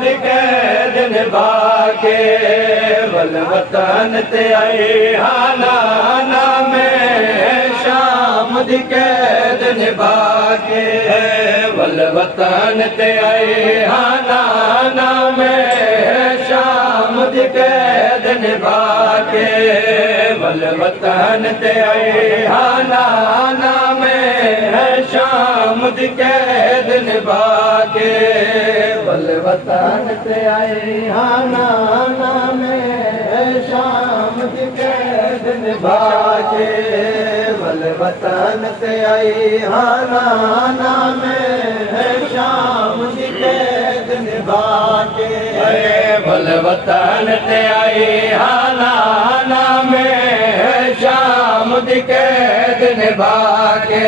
दी कैद निभा के वल वतन ते आए हाना में शाम दी कैद निभा के वल वतन ते आए हाना में शाम दी कैद निभा के वल वतन ते आए हाना में शाम दी कैद निभा के वल वतन ते आए हाना में शाम दी कैद निभा के वल वतन ते आए हाना में शाम दी कैद निभा के वल वतन ते आए हाना में शाम दी कैद निभा के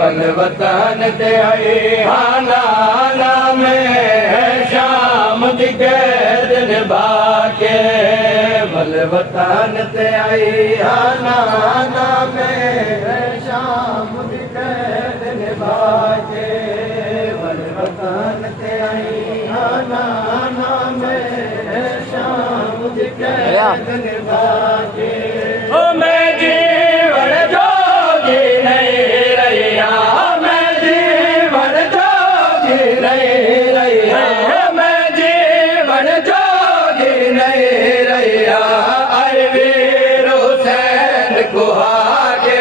वल वतन ते आए हाना में शाम दी कैद निभा के वल वतन ते आए हाना में शाम दी कैद निभा के वल वतन ते आए हाना में शाम दी कैद निभा के ओ मैं जीवन जोगी नहीं रहिया मैं जीवन जोगी नहीं रहिया मैं जीवन जोगी नहीं रहिया आए वीर हुसैन को आगे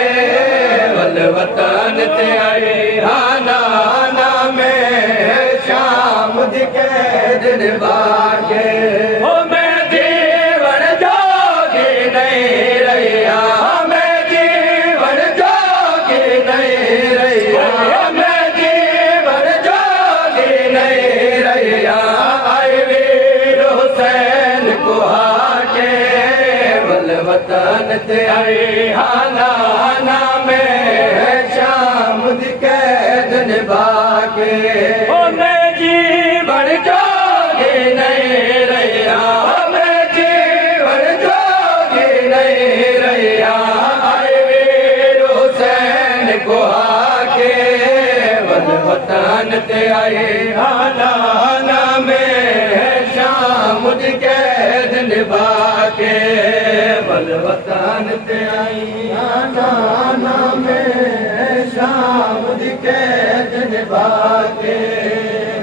वल वतन ते आए हाना में शाम दी कैद निभा के ओ मैं जीवन जोगी नहीं रहिया मैं जीवन जोगी नहीं रहिया मैं जीवन जोगी नहीं रहिया आए वीर हुसैन को आके वल वतन ते आए हाना में शाम दी कैद निभा के ओ मैं जीवन जोगी नहीं रहिया मैं जीवन जोगी नहीं रहिया आए वीर हुसैन को आके वल वतन ते आए हाना में शाम दी कैद निभा के वल वतन ते आए हाना में शाम दी कैद निभा के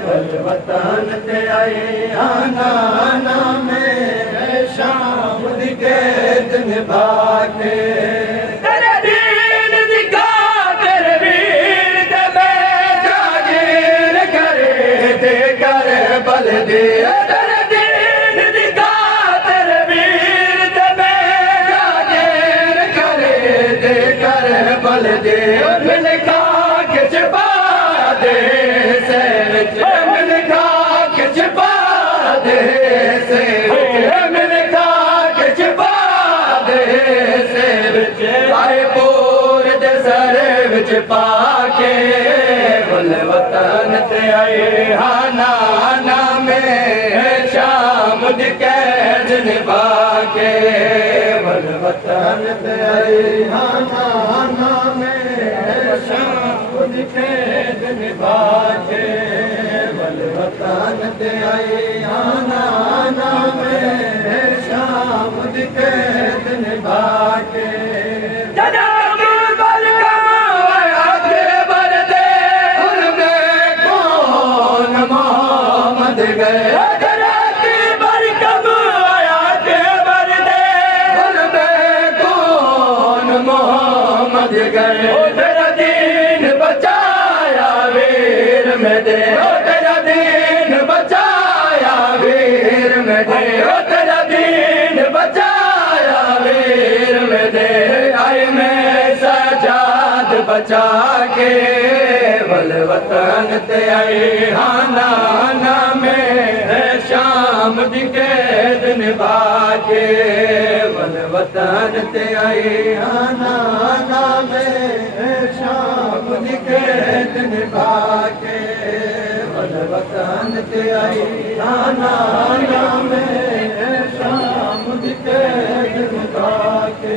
वल वतन ते आए हाना में शाम दी कैद निभा के तेरे दीन दिखा तेरे वीर दे मैं जागीर करे दे कर बल दे तेरे दीन दिखा तेरे वीर दे मैं जागीर करे दे कर बल दे मिल खा के छुपा दे से मिल खा के छुपा दे से मिल खा के छुपा दे से आए पूर दे सर विच पाके वल वतन ते आए हाना में शाम दी कैद निभा के वल वतन ते आए हाना में शाम दी कैद निभा के वल वतन ते आए हाना में शाम दी कैद निभा के जनाब आगे बढ़ दे उनमें कौन मोहम्मद गए मोहम्मद गए तेरा दीन बचाया वीर में दे तेरा दीन बचाया वीर में दे तेरा दीन बचाया वीर में दे आए मैं सजाद बचा के वल वतन ते आए हाना में शाम दी कैद निभा के वल वतन ते आए हाना में शाम दी कैद निभा के वल वतन ते आए हाना में शाम दी कैद निभा के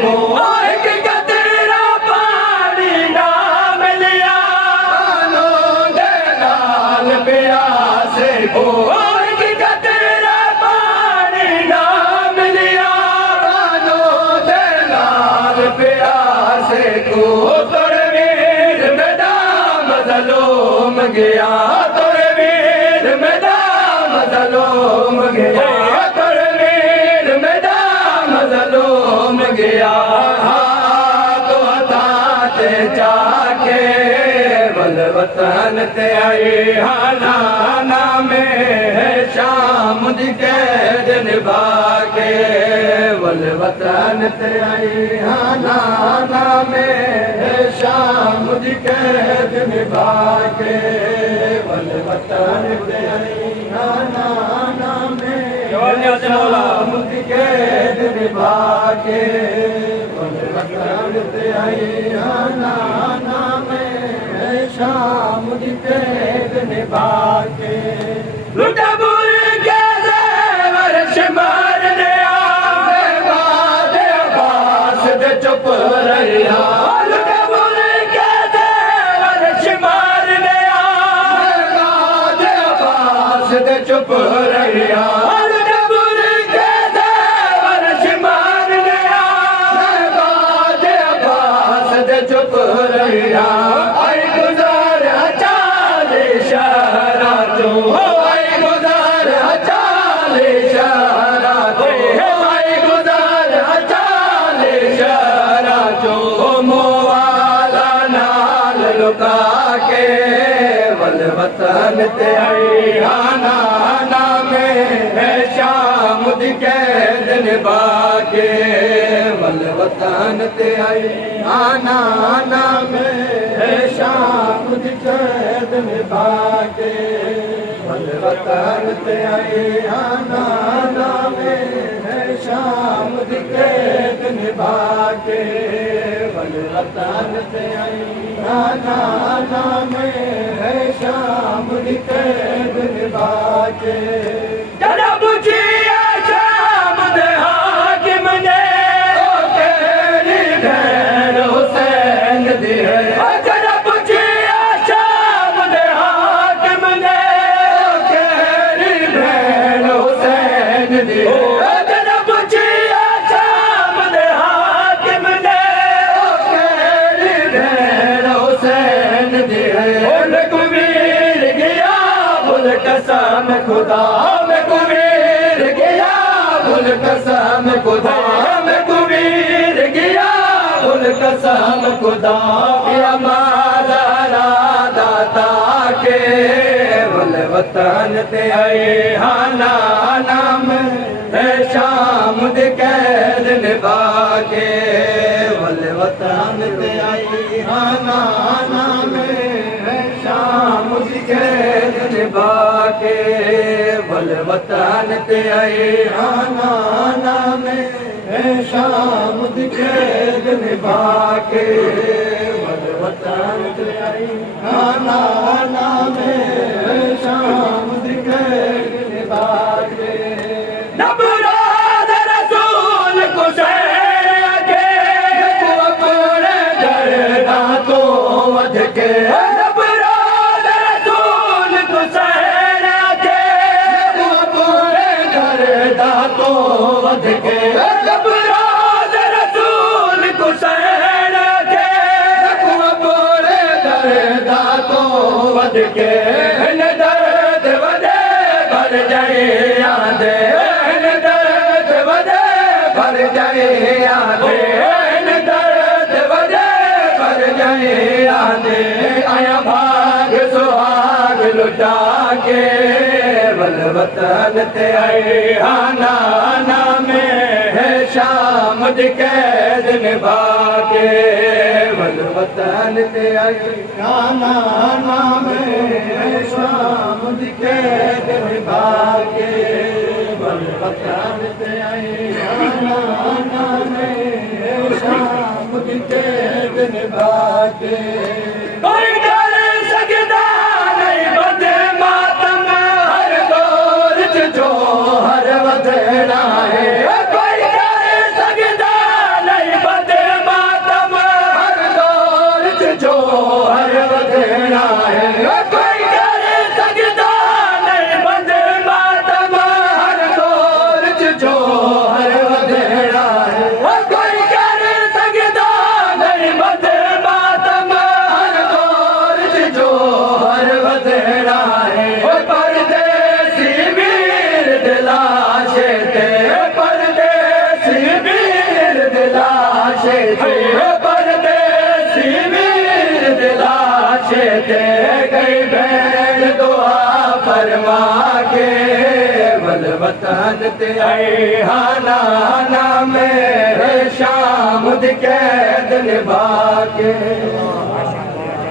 को गया तोरे वीर मैदान मजलूम गया तोरे वीर मैदान मजलूम गया तो हताते जाके बल वतन ते आई हाना में शाम दी कैद निभा के बल वतन ते आई हाना में शाम दी कैद निभा के बल वतन ते आई हाना में शाम दी कैद निभा के बल वतन ते आई हाना में शाम दी कैद निभा के लुटाबुर के ज़ेवर शिमार ने आवे बादे अब्बास दे चुप रहिया लुटाबुर के ज़ेवर शिमार ने आवे बादे अब्बास दे चुप रहिया लुटाबुर के ज़ेवर शिमार ने आवे बादे अब्बास दे चुप रहिया के वल वतन ते आई हाना में शाम दी कैद निभा के वल वतन ते आई हाना में शाम दी कैद निभा के वल वतन ते आई हाना में शाम दी कैद निभा के वल वतन ते आई हाना में शाम दी कैद निभा के जरा बुझिया शाम दे हाकिम ने ओ तेरी बहन हुसैन दी है जरा बुझिया शाम दे हाकिम ने ओ तेरी बहन हुसैन दी है जरा बुझिया शाम दे हाकिम ने ओ तेरी बहन हुसैन दी है कुबीर गया भूल कसम खुदा में कुबीर गया भूल कसम खुदा में कुबीर गया भूल कसम खुदा हमारा दाता के भूल वतन ते आई हाना में शाम दी कैद निभा के भूल वतन ते आई हाना में शाम दी कैद निभा के बल वतन ते आई हाना में शाम दी कैद निभा के बल वतन ते आई हाना में शाम दी कैद निभा के दर्द वदे भर जाए याद दर्द वदे भर जाए याद दर्द वदे भर जाए याद आया भाग सुहाग लुटा के बल वतन ते आई हाना में शाम दी कैद निभा के बल वतन ते आई हाना में शाम दी कैद निभा के बल वतन ते आई हाना में शाम दी कैद निभा के कोई कर सकता नहीं बंदे मातम हर दौर जो हर वधना है कोई कर सकता नहीं बंदे मातम हर दौर जो हर वधना है कोई कर सकता नहीं बंदे मातम हर दौर जो हर वधना है कोई कर सकता नहीं बंदे मातम हर दौर वतन ते आए हाना में शाम दी कैद निभा के